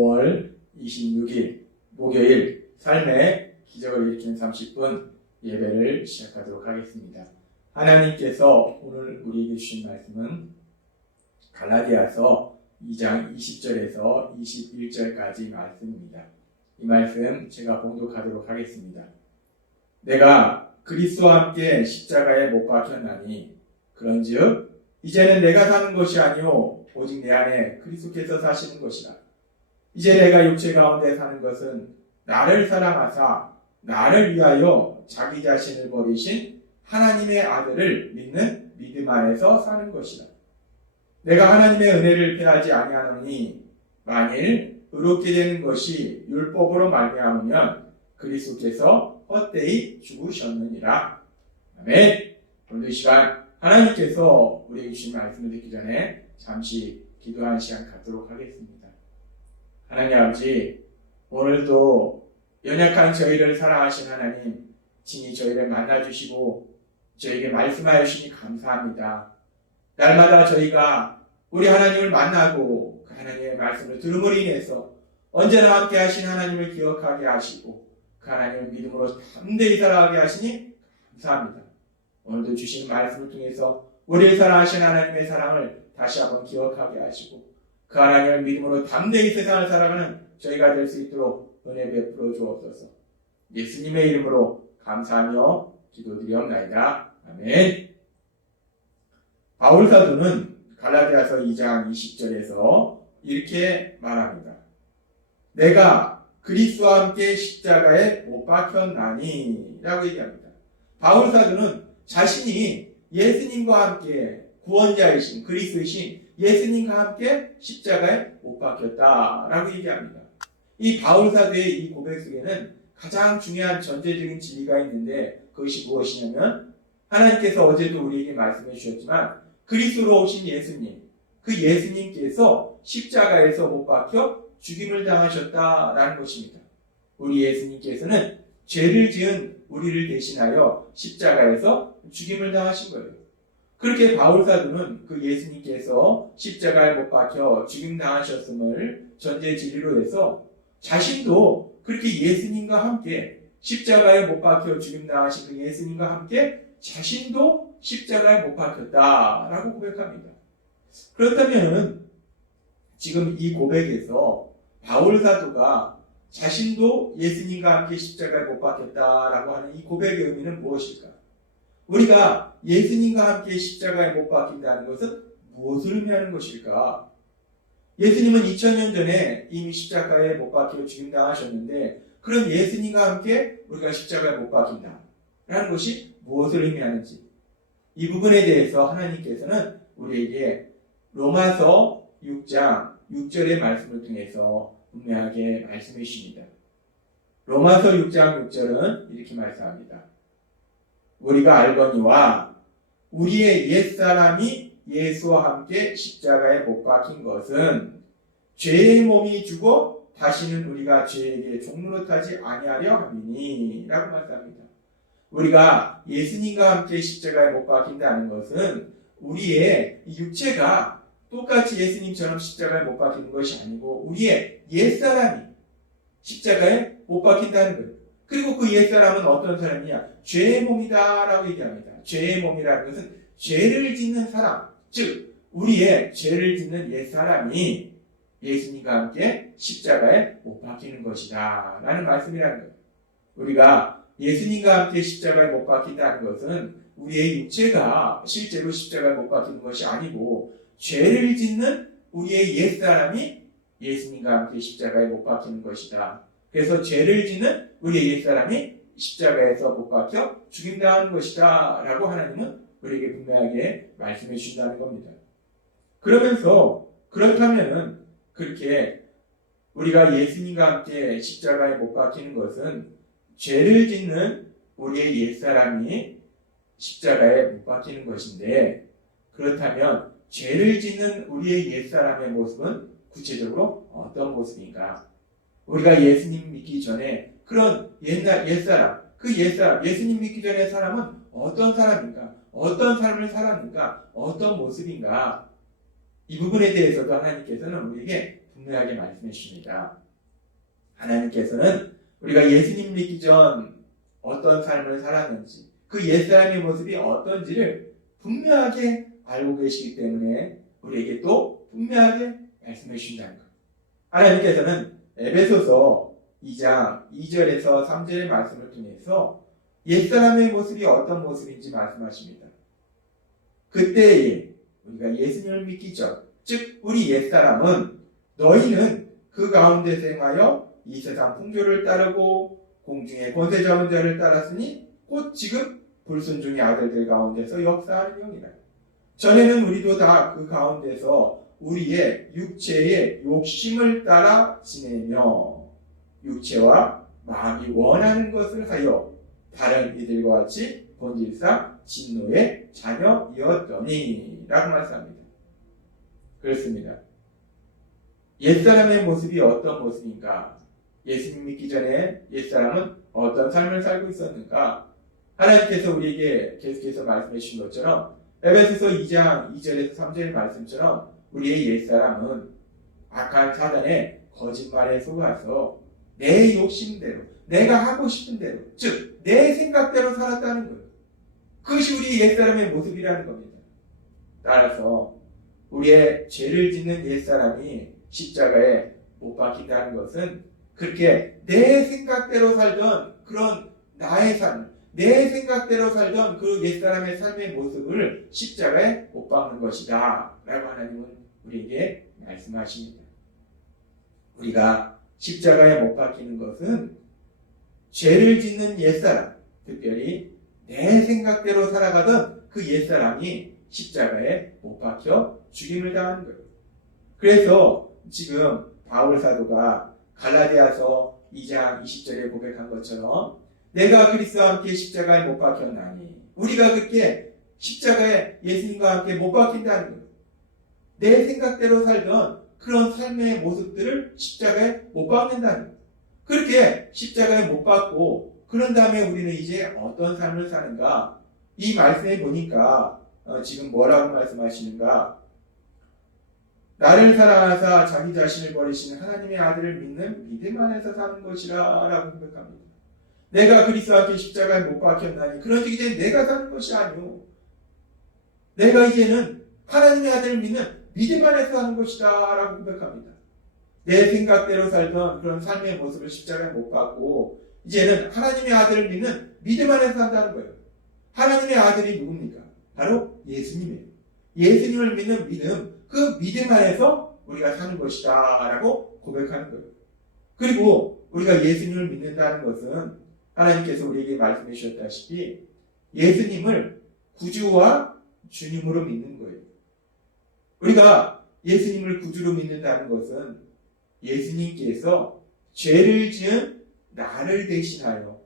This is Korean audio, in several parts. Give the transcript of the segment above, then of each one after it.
5월 26일 목요일 삶의 기적을 일으키는 30분 예배를 시작하도록 하겠습니다. 하나님께서 오늘 우리에게 주신 말씀은 갈라디아서 2장 20절에서 21절까지 말씀입니다. 이 말씀 제가 봉독하도록 하겠습니다. 내가 그리스도와 함께 십자가에 못 박혔나니 그런즉 이제는 내가 사는 것이 아니요 오직 내 안에 그리스도께서 사시는 것이라. 이제 내가 육체 가운데 사는 것은 나를 사랑하사 나를 위하여 자기 자신을 버리신 하나님의 아들을 믿는 믿음 안에서 사는 것이라. 내가 하나님의 은혜를 패하지 아니하노니 만일 의롭게 되는 것이 율법으로 말미암으면 그리스도께서 헛되이 죽으셨느니라. 아멘. 오늘 이 시간 하나님께서 우리에게 주신 말씀을 듣기 전에 잠시 기도하는 시간 갖도록 하겠습니다. 하나님 아버지, 오늘도 연약한 저희를 사랑하신 하나님, 친히 저희를 만나주시고 저에게 말씀하여 주시니 감사합니다. 날마다 저희가 우리 하나님을 만나고 그 하나님의 말씀을 들음으로 인해서 언제나 함께 하신 하나님을 기억하게 하시고 그 하나님을 믿음으로 담대히 살아가게 하시니 감사합니다. 오늘도 주신 말씀을 통해서 우리를 사랑하신 하나님의 사랑을 다시 한번 기억하게 하시고 그 하나님을 믿음으로 담대히 세상을 살아가는 저희가 될 수 있도록 은혜 베풀어 주옵소서. 예수님의 이름으로 감사하며 기도드리옵나이다. 아멘. 바울 사도는 갈라디아서 2장 20절에서 이렇게 말합니다. 내가 그리스도와 함께 십자가에 못 박혔나니 라고 얘기합니다. 바울 사도는 자신이 예수님과 함께 구원자이신 그리스도이신 예수님과 함께 십자가에 못 박혔다라고 얘기합니다. 이 바울 사도의 이 고백 속에는 가장 중요한 전제적인 진리가 있는데 그것이 무엇이냐면 하나님께서 어제도 우리에게 말씀해 주셨지만 그리스도로 오신 예수님, 그 예수님께서 십자가에서 못 박혀 죽임을 당하셨다라는 것입니다. 우리 예수님께서는 죄를 지은 우리를 대신하여 십자가에서 죽임을 당하신 거예요. 그렇게 바울 사도는 그 예수님께서 십자가에 못 박혀 죽임 당하셨음을 전제 진리로 해서 자신도 그렇게 예수님과 함께 십자가에 못 박혀 죽임 당하신 그 예수님과 함께 자신도 십자가에 못 박혔다라고 고백합니다. 그렇다면 지금 이 고백에서 바울 사도가 자신도 예수님과 함께 십자가에 못 박혔다라고 하는 이 고백의 의미는 무엇일까? 우리가 예수님과 함께 십자가에 못 박힌다는 것은 무엇을 의미하는 것일까? 예수님은 2000년 전에 이미 십자가에 못 박혀 죽임당하셨는데 그런 예수님과 함께 우리가 십자가에 못 박힌다라는 것이 무엇을 의미하는지 이 부분에 대해서 하나님께서는 우리에게 로마서 6장 6절의 말씀을 통해서 분명하게 말씀해 주십니다. 로마서 6장 6절은 이렇게 말씀합니다. 우리가 알거니와 우리의 옛사람이 예수와 함께 십자가에 못 박힌 것은 죄의 몸이 죽어 다시는 우리가 죄에게 종노릇하지 아니하려 함이니 라고 말씀합니다. 우리가 예수님과 함께 십자가에 못 박힌다는 것은 우리의 육체가 똑같이 예수님처럼 십자가에 못 박히는 것이 아니고 우리의 옛사람이 십자가에 못 박힌다는 거예요. 그리고 그 옛사람은 어떤 사람이냐? 죄의 몸이다라고 얘기합니다. 죄의 몸이라는 것은 죄를 짓는 사람, 즉 우리의 죄를 짓는 옛사람이 예수님과 함께 십자가에 못 박히는 것이다 라는 말씀이라는 거예요. 우리가 예수님과 함께 십자가에 못 박힌다는 것은 우리의 육체가 실제로 십자가에 못 박히는 것이 아니고 죄를 짓는 우리의 옛사람이 예수님과 함께 십자가에 못 박히는 것이다. 그래서 죄를 짓는 우리의 옛사람이 십자가에서 못 박혀 죽임당하는 것이다 라고 하나님은 우리에게 분명하게 말씀해 주신다는 겁니다. 그러면서 그렇다면은 그렇게 우리가 예수님과 함께 십자가에 못 박히는 것은 죄를 짓는 우리의 옛사람이 십자가에 못 박히는 것인데 그렇다면 죄를 짓는 우리의 옛사람의 모습은 구체적으로 어떤 모습인가? 우리가 예수님 믿기 전에 그런 옛사람, 그 옛사람, 예수님 믿기 전의 사람은 어떤 사람인가? 어떤 삶을 살았는가? 어떤 모습인가? 이 부분에 대해서도 하나님께서는 우리에게 분명하게 말씀해 주십니다. 하나님께서는 우리가 예수님 믿기 전 어떤 삶을 살았는지, 그 옛사람의 모습이 어떤지를 분명하게 알고 계시기 때문에 우리에게 또 분명하게 말씀해 주신다는 것. 하나님께서는 에베소서 2장 2절에서 3절의 말씀을 통해서 옛사람의 모습이 어떤 모습인지 말씀하십니다. 그때에 우리가 예수님을 믿기 전, 즉 우리 옛사람은 너희는 그 가운데서 행하여 이 세상 풍조를 따르고 공중의 권세 잡은 자를 따랐으니 곧 지금 불순종의 아들들 가운데서 역사하는 영이라. 전에는 우리도 다 그 가운데서 우리의 육체의 욕심을 따라 지내며 육체와 마음이 원하는 것을 하여 다른 이들과 같이 본질상 진노의 자녀이었더니 라고 말씀합니다. 그렇습니다. 옛사람의 모습이 어떤 모습인가? 예수님 믿기 전에 옛사람은 어떤 삶을 살고 있었는가? 하나님께서 우리에게 계속해서 말씀해 주신 것처럼 에베소서 2장 2절에서 3절의 말씀처럼 우리의 옛사람은 악한 사단의 거짓말에 속아서 내 욕심대로, 내가 하고 싶은 대로, 즉 내 생각대로 살았다는 거예요. 그것이 우리 옛사람의 모습이라는 겁니다. 따라서 우리의 죄를 짓는 옛사람이 십자가에 못 박힌다는 것은 그렇게 내 생각대로 살던 그런 나의 삶, 내 생각대로 살던 그 옛사람의 삶의 모습을 십자가에 못 박는 것이다 라고 하나님은 우리에게 말씀하십니다. 우리가 십자가에 못 박히는 것은 죄를 짓는 옛사람, 특별히 내 생각대로 살아가던 그 옛사람이 십자가에 못 박혀 죽임을 당하는 거예요. 그래서 지금 바울 사도가 갈라디아서 2장 20절에 고백한 것처럼 내가 그리스도와 함께 십자가에 못 박혔나니 우리가 그렇게 십자가에 예수님과 함께 못 박힌다는 거예요. 내 생각대로 살던 그런 삶의 모습들을 십자가에 못 박는다는 거예요. 그렇게 십자가에 못 박고 그런 다음에 우리는 이제 어떤 삶을 사는가? 이 말씀에 보니까 지금 뭐라고 말씀하시는가? 나를 사랑하사 자기 자신을 버리시는 하나님의 아들을 믿는 믿음 안에서 사는 것이라 라고 고백합니다. 내가 그리스도와 함께 십자가에 못 박혔나니 그런즉 이제 내가 사는 것이 아니오. 내가 이제는 하나님의 아들을 믿는 믿음 안에서 사는 것이다 라고 고백합니다. 내 생각대로 살던 그런 삶의 모습을 십자가에 못 박고 이제는 하나님의 아들을 믿는 믿음 안에서 산다는 거예요. 하나님의 아들이 누굽니까? 바로 예수님이에요. 예수님을 믿는 믿음, 그 믿음 안에서 우리가 사는 것이다 라고 고백하는 거예요. 그리고 우리가 예수님을 믿는다는 것은 하나님께서 우리에게 말씀해 주셨다시피 예수님을 구주와 주님으로 믿는 거예요. 우리가 예수님을 구주로 믿는다는 것은 예수님께서 죄를 지은 나를 대신하여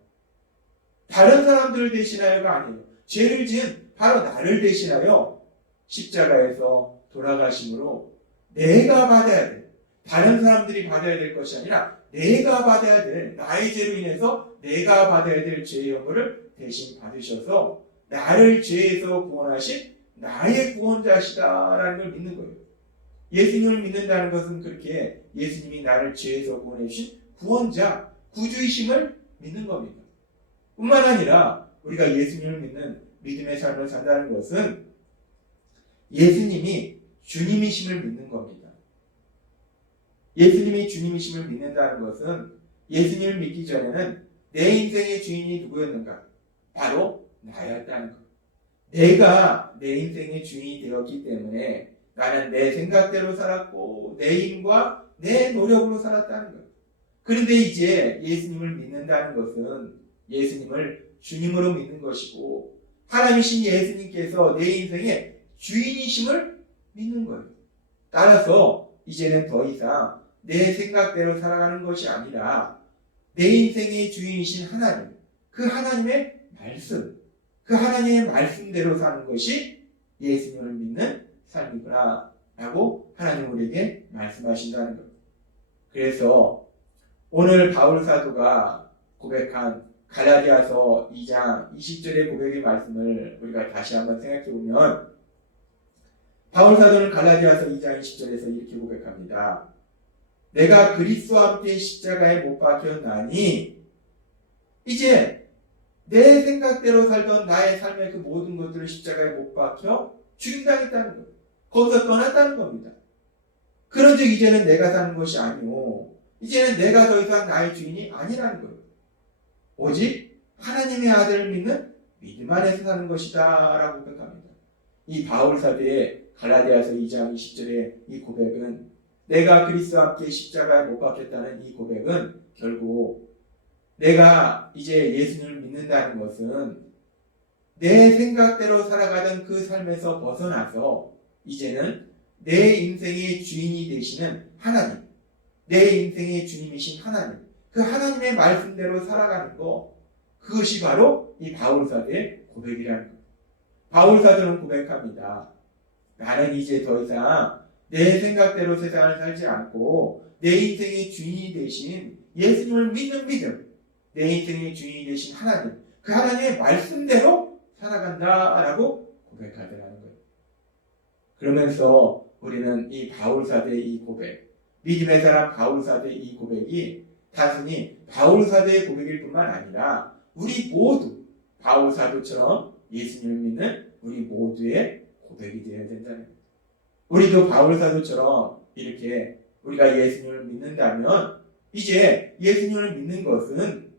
다른 사람들을 대신하여가 아니에요. 죄를 지은 바로 나를 대신하여 십자가에서 돌아가심으로 내가 받아야 돼. 다른 사람들이 받아야 될 것이 아니라 내가 받아야 될, 나의 죄로 인해서 내가 받아야 될 죄의 영혼을 대신 받으셔서 나를 죄에서 구원하신 나의 구원자시다라는 걸 믿는 거예요. 예수님을 믿는다는 것은 그렇게 예수님이 나를 죄에서 구원해 주신 구원자, 구주이심을 믿는 겁니다. 뿐만 아니라 우리가 예수님을 믿는 믿음의 삶을 산다는 것은 예수님이 주님이심을 믿는 겁니다. 예수님이 주님이심을 믿는다는 것은 예수님을 믿기 전에는 내 인생의 주인이 누구였는가? 바로 나였다는 것. 내가 내 인생의 주인이 되었기 때문에 나는 내 생각대로 살았고 내 힘과 내 노력으로 살았다는 것. 그런데 이제 예수님을 믿는다는 것은 예수님을 주님으로 믿는 것이고 하나님이신 예수님께서 내 인생의 주인이심을 믿는 거예요. 따라서 이제는 더 이상 내 생각대로 살아가는 것이 아니라 내 인생의 주인이신 하나님, 그 하나님의 말씀, 그 하나님의 말씀대로 사는 것이 예수님을 믿는 삶이구나 라고 하나님 우리에게 말씀하신다는 것. 그래서 오늘 바울 사도가 고백한 갈라디아서 2장 20절의 고백의 말씀을 우리가 다시 한번 생각해 보면 바울 사도는 갈라디아서 2장 20절에서 이렇게 고백합니다. 내가 그리스도와 함께 십자가에 못 박혔나니 이제 내 생각대로 살던 나의 삶의 그 모든 것들을 십자가에 못 박혀 죽임당했다는 거예요. 거기서 떠났다는 겁니다. 그런즉 이제는 내가 사는 것이 아니오. 이제는 내가 더 이상 나의 주인이 아니라는 거예요. 오직 하나님의 아들을 믿는 믿음 안에서 사는 것이다 라고 고백합니다. 이 바울 사도의 갈라디아서 2장 20절의 이 고백은, 내가 그리스도와 함께 십자가에 못 박혔다는 이 고백은 결국 내가 이제 예수님을 믿는다는 것은 내 생각대로 살아가던 그 삶에서 벗어나서 이제는 내 인생의 주인이 되시는 하나님, 내 인생의 주님이신 하나님, 그 하나님의 말씀대로 살아가는 것, 그것이 바로 이 바울 사도의 고백이라는 것. 바울 사도는 고백합니다. 나는 이제 더 이상 내 생각대로 세상을 살지 않고 내 인생의 주인이 되신 예수님을 믿는 믿음, 내 인생의 주인이 되신 하나님, 그 하나님의 말씀대로 살아간다라고 고백하더라는 거예요. 그러면서 우리는 이 바울 사도의 이 고백, 믿음의 사람 바울 사도의 이 고백이 단순히 바울 사도의 고백일 뿐만 아니라 우리 모두 바울 사도처럼 예수님을 믿는 우리 모두의 고백이 되어야 된다는 거예요. 우리도 바울 사도처럼 이렇게 우리가 예수님을 믿는다면 이제 예수님을 믿는 것은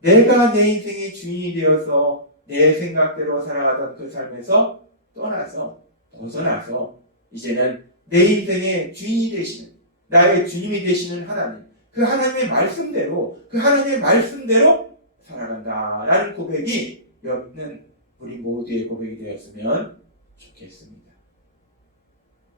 내가 내 인생의 주인이 되어서 내 생각대로 살아가던 그 삶에서 떠나서 벗어나서 이제는 내 인생의 주인이 되시는, 나의 주님이 되시는 하나님, 그 하나님의 말씀대로, 그 하나님의 말씀대로 살아간다라는 고백이 여는 우리 모두의 고백이 되었으면 좋겠습니다.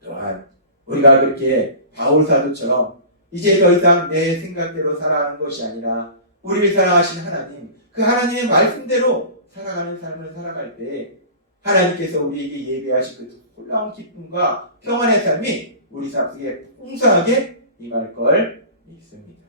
또한 우리가 그렇게 바울 사도처럼 이제 더 이상 내 생각대로 살아가는 것이 아니라 우리를 사랑하신 하나님, 그 하나님의 말씀대로 살아가는 삶을 살아갈 때 하나님께서 우리에게 예비하신 그 놀라운 기쁨과 평안의 삶이 우리 삶 속에 풍성하게 임할 걸 믿습니다.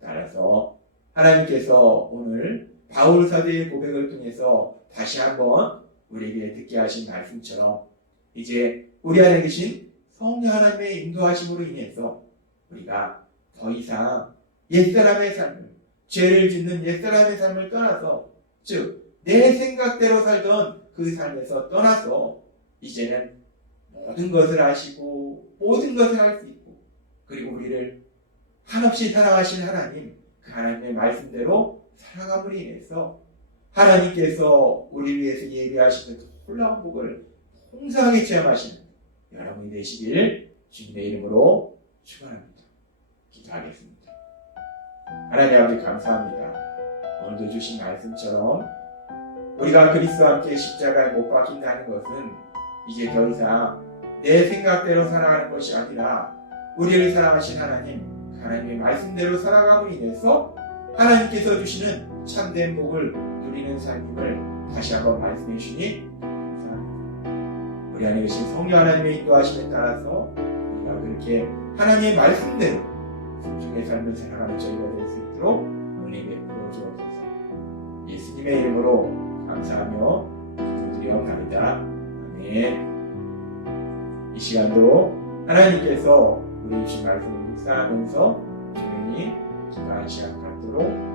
따라서 하나님께서 오늘 바울 사도의 고백을 통해서 다시 한번 우리에게 듣게 하신 말씀처럼 이제 우리 안에 계신 성령 하나님의 인도하심으로 인해서 우리가 더 이상 옛사람의 삶을, 죄를 짓는 옛사람의 삶을 떠나서, 즉 내 생각대로 살던 그 삶에서 떠나서 이제는 모든 것을 아시고 모든 것을 할 수 있고, 그리고 우리를 한없이 사랑하신 하나님, 그 하나님의 말씀대로 살아감으로 인해서 하나님께서 우리를 위해서 예비하시는 놀라운 복을 풍성하게 체험하시는 여러분이 되시길 주님의 이름으로 축원합니다. 기도하겠습니다. 하나님 아버지 감사합니다. 오늘도 주신 말씀처럼 우리가 그리스도와 함께 십자가에 못 박힌다는 것은 이제 더 이상 내 생각대로 살아가는 것이 아니라 우리를 사랑하신 하나님, 하나님의 말씀대로 살아감으로 인해서 하나님께서 주시는 참된 복을 누리는 삶임을 다시 한번 말씀해 주시니 감사합니다. 우리 안에 계신 성령 하나님의 인도하심에 따라서 우리가 그렇게 하나님의 말씀대로 순종의 삶을 살아가는 저희가 될 수 있도록 은혜 베풀어 주옵소서. 예수님의 이름으로 감사하며 기도드리옵나이다. 아멘. 이 시간도 하나님께서 우리 주신 말씀을 묵상하면서 조용히 기도하는 시간 갖도록